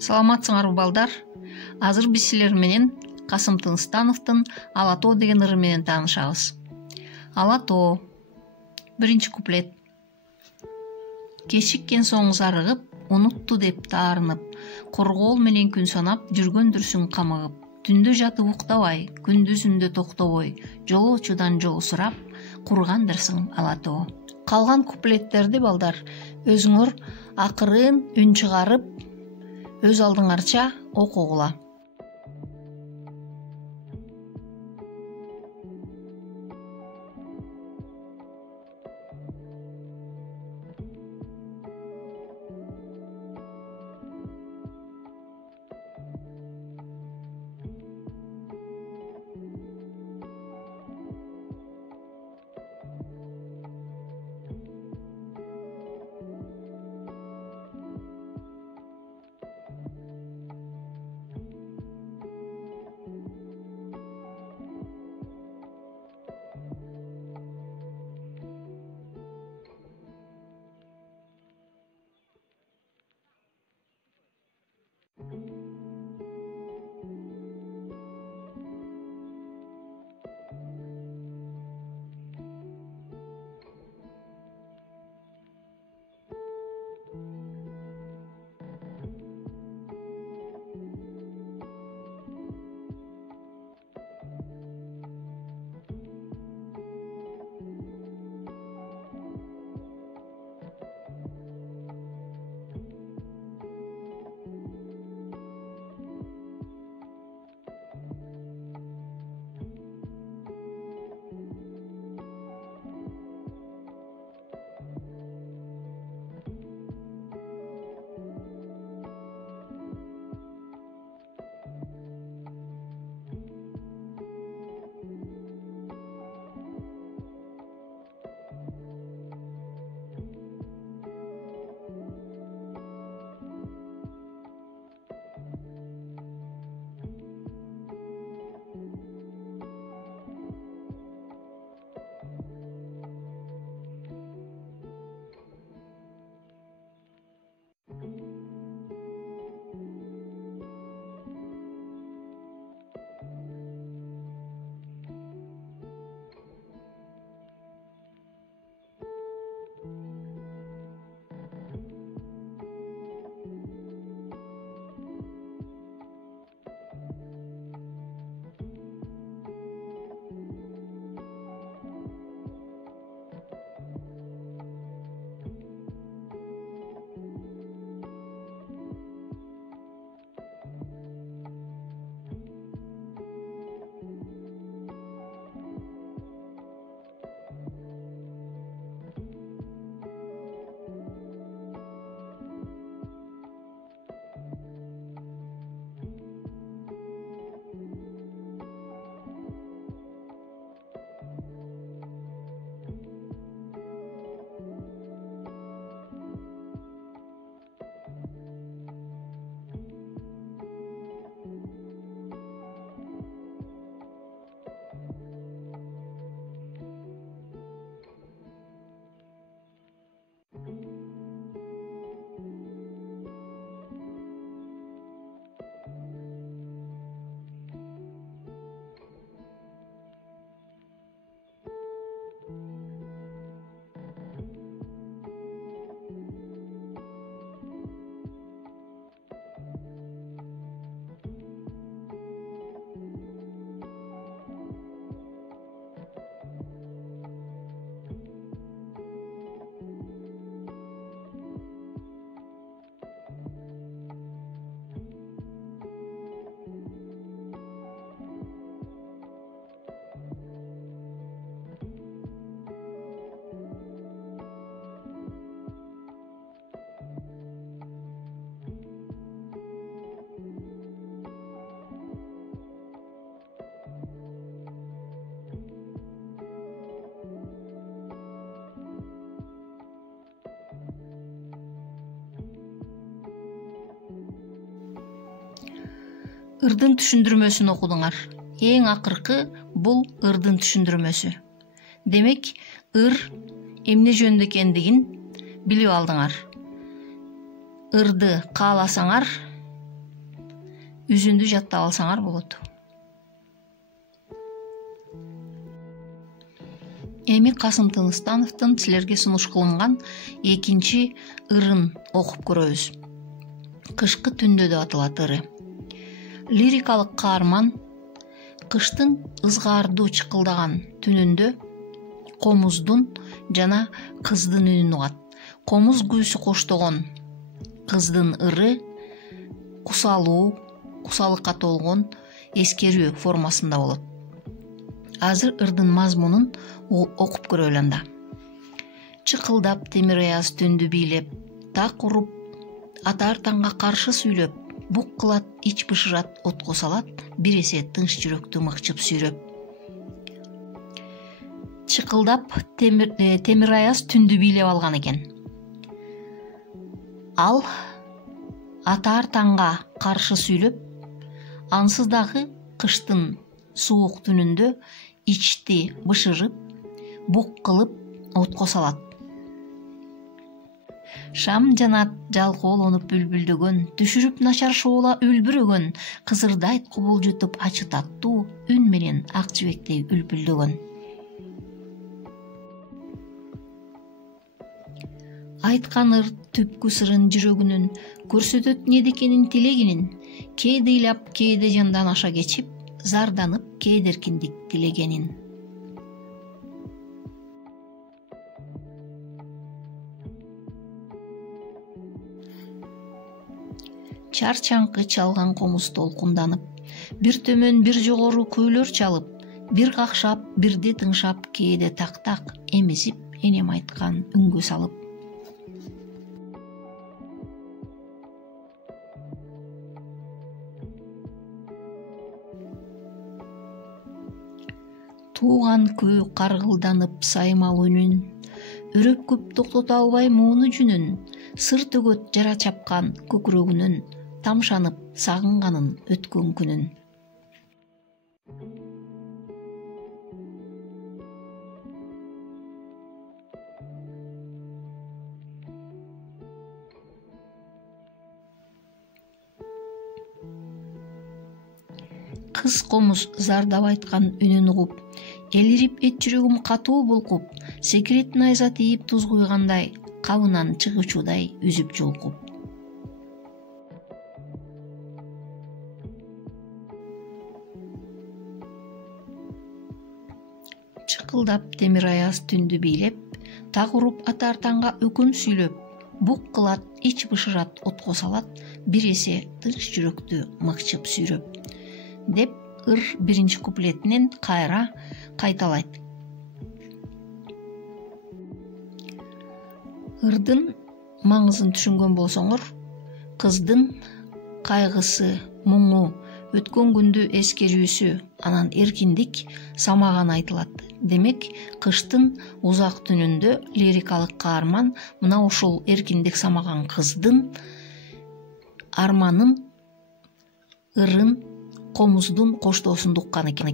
Саламатсыңарбы балдар? Азыр биз силер менен Касым Тыныстановдун Ала тоо деген ыры менен таанышабыз. Ала тоо. Биринчи куплет. Кечиккен соң зарыгып, унутту деп таарынып, коргоол менен күн санап жүргөндүрсүң камыгып. Түндө жатып уктабай, күндүзүндө токтобой, жолоочудан жол сурап, кургандырсың ала тоо. Калган куплеттерди балдар өзүңөр акырын үн чыгарып, өз алдыңарча окугула. Ырдын түшүндүрмөсүн окудуңар. Эң акыркы бул ырдын түшүндүрмөсү. Демек, ыр эмне жөнүндө экендигин билип алдыңар. Ырды кааласаңар, үзүндү жаттап алсаңар болот. Эми Касым Тыныстановдун силерге сунуш кылынган экинчи ырын окуп көрөбүз. Кышкы түндө деп аталат ыры. Лирикалык каарман кыштын ызгаардуу чыкылдаган түнүндө комуздун жана кыздын үнүн угат. Комуз күүсү коштогон кыздын ыры кусалыкка толгон эскерүү формасында болот. Азыр ырдын мазмунун окуп көрөлү анда. Чыкылдап темир аяз түндү бийлеп, так уруп, атар таңга каршы сүйлөп, бук кылат, ич бышырат, отко салат, бир эсе тынч жүрөктү мыкчып сүйрөп. Чыкылдап темир аяз түндү бийлеп алган экен. Ал атар таңга каршы сүйлөп, ансыз дагы кыштын суук түнүндө ичти бышырып, бук кылып, отко салат. Шам жанат жалкоолонуп бүлбүлдөгөн, түшүрүп начар шоола үлбүрөгөн, кызырдайт кубулжутуп ачы таттуу, үн менен ак жибектей үлпүлдөгөн. Айткан ыр түпкү сырын жүрөгүнүн, көрсөтөт недекенин тилегинин, кээде ыйлап, кээде жандан аша кечип, зарданып кээде эркиндик тилегенин. Чарчаңкы чалган комуз толкунданып, бир төмөн бир жогору күйлөр чалып, бир какшап, бирди тыңшап, кээде так-так эмизип, энем айткан үнгө салып. Тууган күү каргылданып саймал үнүн, өрөп көп токтото албай мууну жүнүн, сыр төгөт жара чапкан көкүрөгүнүн, тамшанып сагынганын өткөн күнүн. Кыз комуз зардап айткан үнүн угуп, элирип эт жүрөгүм катуу булкуп, секирет найза тийип туз куйгандай, кабынан чыгуучудай үзүп жулкуп. Чыкылдап темир аяз түндү бийлеп, так уруп атар таңга өкүн сүйлөп, бук кылат, ич бышырат, отко салат, бир эсе тынч жүрөктү мыкчып сүйрөп, деп ыр биринчи куплетинен кайра кайталайт. Ырдын маңызын түшүнгөн болсоңор, кыздын кайгысы, муңу, өткөн күндү эскерүүсү, анан эркиндик самаган айтылат. Демек, кыштын узак түнүндө лирикалык каарман мына ушул эркиндик самаган кыздын арманын, ырын, комуздун коштоосун уккан экен.